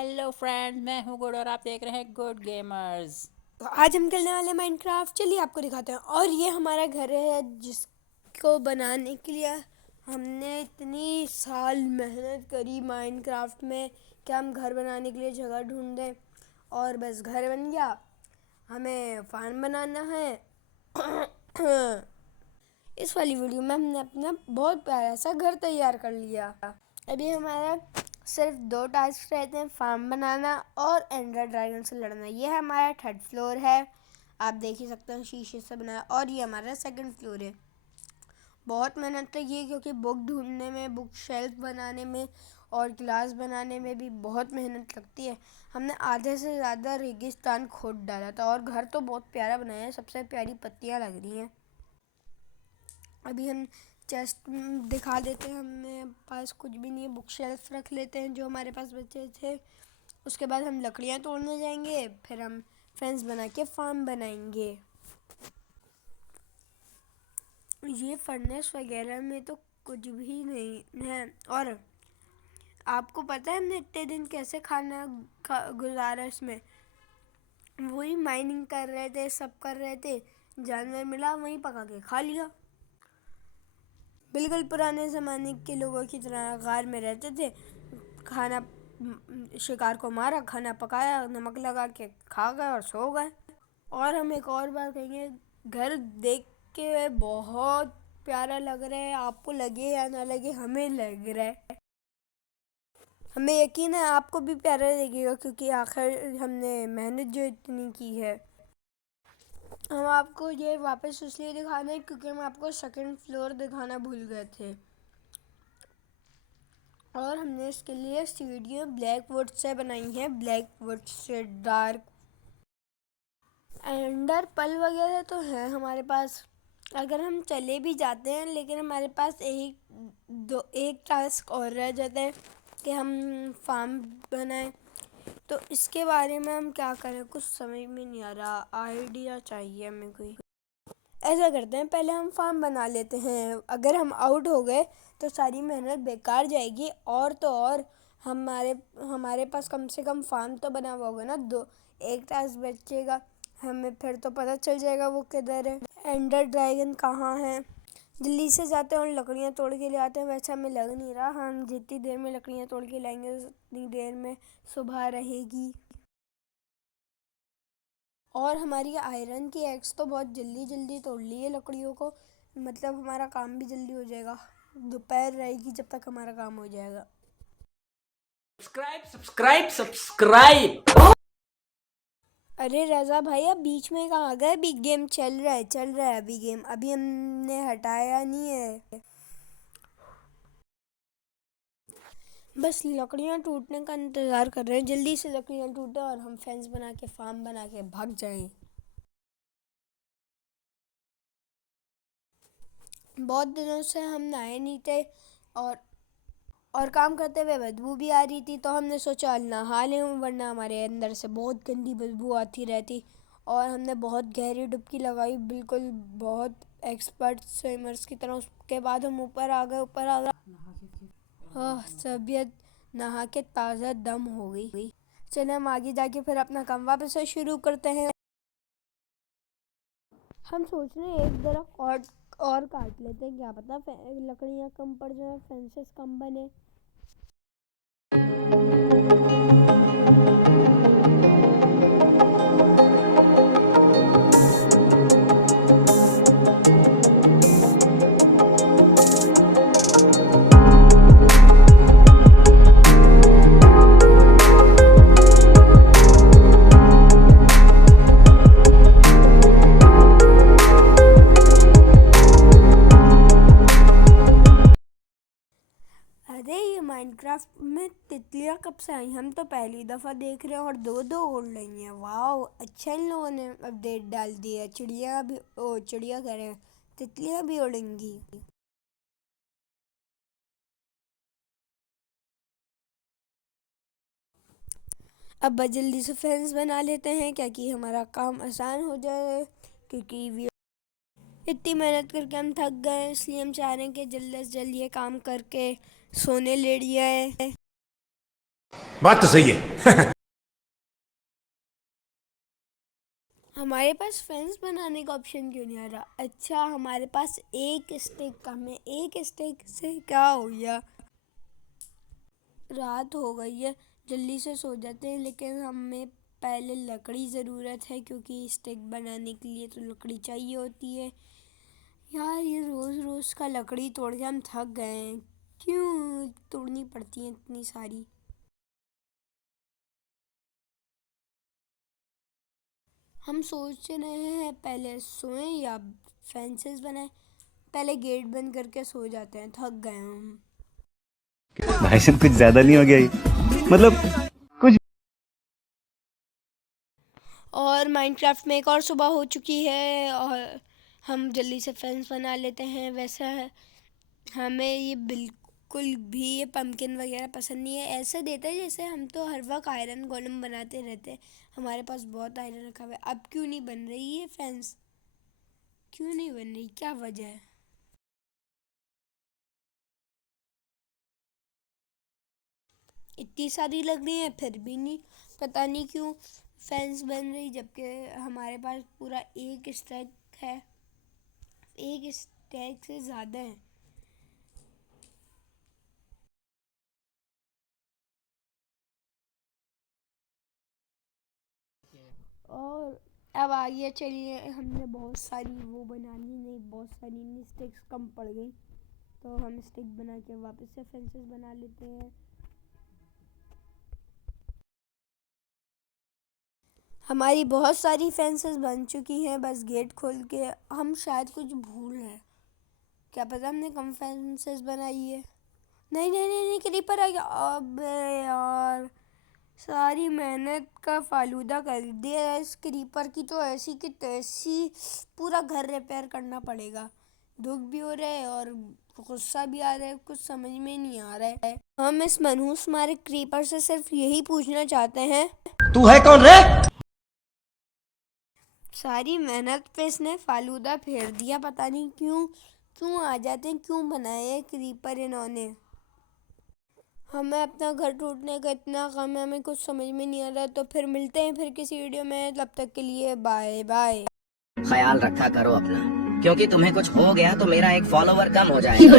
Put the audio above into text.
Hello friends, मैं हूँ good और आप देख रहे हैं गुड गेमर्स। तो आज हम खेलने वाले माइनक्राफ्ट। चलिए आपको दिखाते हैं। और ये हमारा घर है जिसको बनाने के लिए हमने इतनी साल मेहनत करी माइनक्राफ्ट में कि हम घर बनाने के लिए जगह ढूंढें और बस घर बन गया। हमें फार्म बनाना है। इस वाली वीडियो में हमने अपना बहुत प्यारा सा घर तैयार कर लिया। अभी हमारा सिर्फ 2 टास्क रहते हैं, फार्म बनाना और एंडर ड्रैगन से लड़ना। ये हमारा 3rd फ्लोर है, आप देख ही सकते हैं, शीशे से बनाया। और ये हमारा 2nd फ्लोर है। बहुत मेहनत लगी है क्योंकि बुक ढूंढने में, बुक शेल्फ बनाने में और क्लास बनाने में भी बहुत मेहनत लगती है। हमने आधे से ज़्यादा रेगिस्तान खोद डाला था और घर तो बहुत प्यारा बनाया है, सबसे प्यारी पत्तियाँ लग रही हैं। अभी हम चेस्ट दिखा देते हैं, हमें पास कुछ भी नहीं है। बुक शेल्फ रख लेते हैं जो हमारे पास बचे थे। उसके बाद हम लकड़ियाँ तोड़ने जाएंगे, फिर हम फेंस बना के फार्म बनाएंगे। ये फर्नेस वगैरह में तो कुछ भी नहीं है। और आपको पता है हमने इतने दिन कैसे खाना गुजारा इसमें। वही माइनिंग कर रहे थे, सब कर रहे थे, जानवर मिला वहीं पका के खा लिया। बिल्कुल पुराने ज़माने के लोगों की तरह गार में रहते थे। खाना, शिकार को मारा, खाना पकाया, नमक लगा के खा गए और सो गए। और हम एक और बात कहेंगे, घर देख के बहुत प्यारा लग रहा है। आपको लगे या ना लगे, हमें लग रहा है। हमें यकीन है आपको भी प्यारा लगेगा क्योंकि आखिर हमने मेहनत जो इतनी की है। हम आपको ये वापस इसलिए दिखाना है क्योंकि हम आपको 2nd फ्लोर दिखाना भूल गए थे। और हमने इसके लिए सीढ़ियाँ ब्लैक वुड से बनाई हैं, ब्लैक वुड से डार्क। एंडर पल वगैरह तो है हमारे पास, अगर हम चले भी जाते हैं, लेकिन हमारे पास एक टास्क और रह जाता है कि हम फार्म बनाएं। तो इसके बारे में हम क्या करें, कुछ समझ में नहीं आ रहा। आइडिया चाहिए हमें कोई। ऐसा करते हैं, पहले हम फार्म बना लेते हैं। अगर हम आउट हो गए तो सारी मेहनत बेकार जाएगी। और तो और हमारे हमारे पास कम से कम फार्म तो बना हुआ होगा ना। एक टास्क बचेगा, हमें फिर तो पता चल जाएगा वो किधर है, एंडर ड्रैगन कहाँ है। जल्दी से जाते हैं और लकड़ियाँ तोड़ के ले आते हैं। वैसे हमें लग नहीं रहा हम जितनी देर में लकड़ियाँ तोड़ के लाएंगे उतनी देर में सुबह रहेगी। और हमारी आयरन की एक्स तो बहुत जल्दी जल्दी तोड़ ली है लकड़ियों को, मतलब हमारा काम भी जल्दी हो जाएगा। दोपहर रहेगी जब तक हमारा काम हो जाएगा। Subscribe subscribe subscribe. अरे रज़ा भाई, अब बीच में कहाँ गए? अभी गेम चल रहा है अभी गेम, अभी हमने हटाया नहीं है। बस लकड़ियाँ टूटने का इंतज़ार कर रहे हैं, जल्दी से लकड़ियाँ टूटे और हम फेंस बना के, फार्म बना के भाग जाएं। बहुत दिनों से हम नहाए नहीं थे और काम करते हुए बदबू भी आ रही थी, तो हमने सोचा नहा लें, वरना हमारे अंदर से बहुत गंदी बदबू आती रहती। और हमने बहुत गहरी डुबकी लगाई, बिल्कुल बहुत एक्सपर्ट स्विमर्स की तरह। उसके बाद हम ऊपर आ गए। तबीयत नहा के ताज़ा दम हो गई। चले हम आगे जाके फिर अपना काम वापस से शुरू करते हैं। हम सोच रहे हैं एक तरफ और काट लेते हैं, क्या पता लकड़ियाँ कम पड़ जाए, फेंसेस कम बने। अरे ये माइनक्राफ्ट में तितलियाँ कब से आई? हम तो पहली दफ़ा देख रहे हैं और दो दो उड़ रही हैं। वाह, अच्छा इन लोगों ने अपडेट डाल दी है। चिड़िया कह रहे हैं, तितलियाँ भी उड़ेंगी। अब बस जल्दी से फेंस बना लेते हैं क्या कि हमारा काम आसान हो जाए, क्योंकि इतनी मेहनत करके हम थक गए, इसलिए हम चाह रहे हैं कि जल्द से जल्द ये काम करके सोने लेट जाए। बात तो सही है। हमारे पास फेंस बनाने का ऑप्शन क्यों नहीं आ रहा? अच्छा, हमारे पास एक स्टिक कम है। एक स्टिक से क्या हो गया? रात हो गई है, जल्दी से सो जाते हैं। लेकिन हमें पहले लकड़ी ज़रूरत है, क्योंकि स्टिक बनाने के लिए तो लकड़ी चाहिए होती है। यार, ये रोज़ रोज़ का लकड़ी तोड़ के हम थक गए हैं। क्यों तोड़नी पड़ती है इतनी सारी? हम सोच रहे हैं पहले सोएं या फेंसेस बनाएं। पहले गेट बंद करके सो जाते हैं, थक गए हम। भाई साहब कुछ ज्यादा नहीं हो गया ये? मतलब और माइनक्राफ्ट में एक और सुबह हो चुकी है और हम जल्दी से फेंस बना लेते हैं। वैसे हमें ये बिल्कुल भी ये पम्पकिन वगैरह पसंद नहीं है। ऐसा देता है जैसे हम तो हर वक्त आयरन गोलम बनाते रहते हैं। हमारे पास बहुत आयरन रखा हुआ है। अब क्यों नहीं बन रही ये फेंस? क्यों नहीं बन रही? क्या वजह है? इतनी सारी लग रही है फिर भी नहीं, पता नहीं क्यों फेंस बन रही, जबकि हमारे पास पूरा एक स्टैक है। एक स्टैक से ज़्यादा है। और अब आगे चलिए, हमने बहुत सारी वो बना ली, नहीं बहुत सारी स्टिक्स कम पड़ गई, तो हम स्टिक बना के वापस से फेंसेस बना लेते हैं। हमारी बहुत सारी फेंसेस बन चुकी हैं, बस गेट खोल के हम शायद कुछ भूल रहे हैं। क्या पता हमने कम फेंसेस बनाई है। नहीं नहीं नहीं नहीं, क्रीपर आ गया। अबे यार, सारी मेहनत का फालूदा कर दिया इस क्रीपर की। तो ऐसी की तैसी पूरा घर रिपेयर करना पड़ेगा। दुख भी हो रहा है और गुस्सा भी आ रहा है, कुछ समझ में नहीं आ रहा है। हम इस मनहूस मारे क्रीपर से सिर्फ यही पूछना चाहते हैं, तू है कौन रे? सारी मेहनत पे इसने फालूदा फेर दिया। पता नहीं क्यों क्यों आ जाते हैं, क्यों बनाए क्रीपर इन्होंने। हमें अपना घर टूटने का इतना गम है, हमें कुछ समझ में नहीं आ रहा। तो फिर मिलते हैं फिर किसी वीडियो में, तब तक के लिए बाय बाय। ख्याल रखा करो अपना, क्योंकि तुम्हें कुछ हो गया तो मेरा एक फॉलोवर कम हो जाएगा।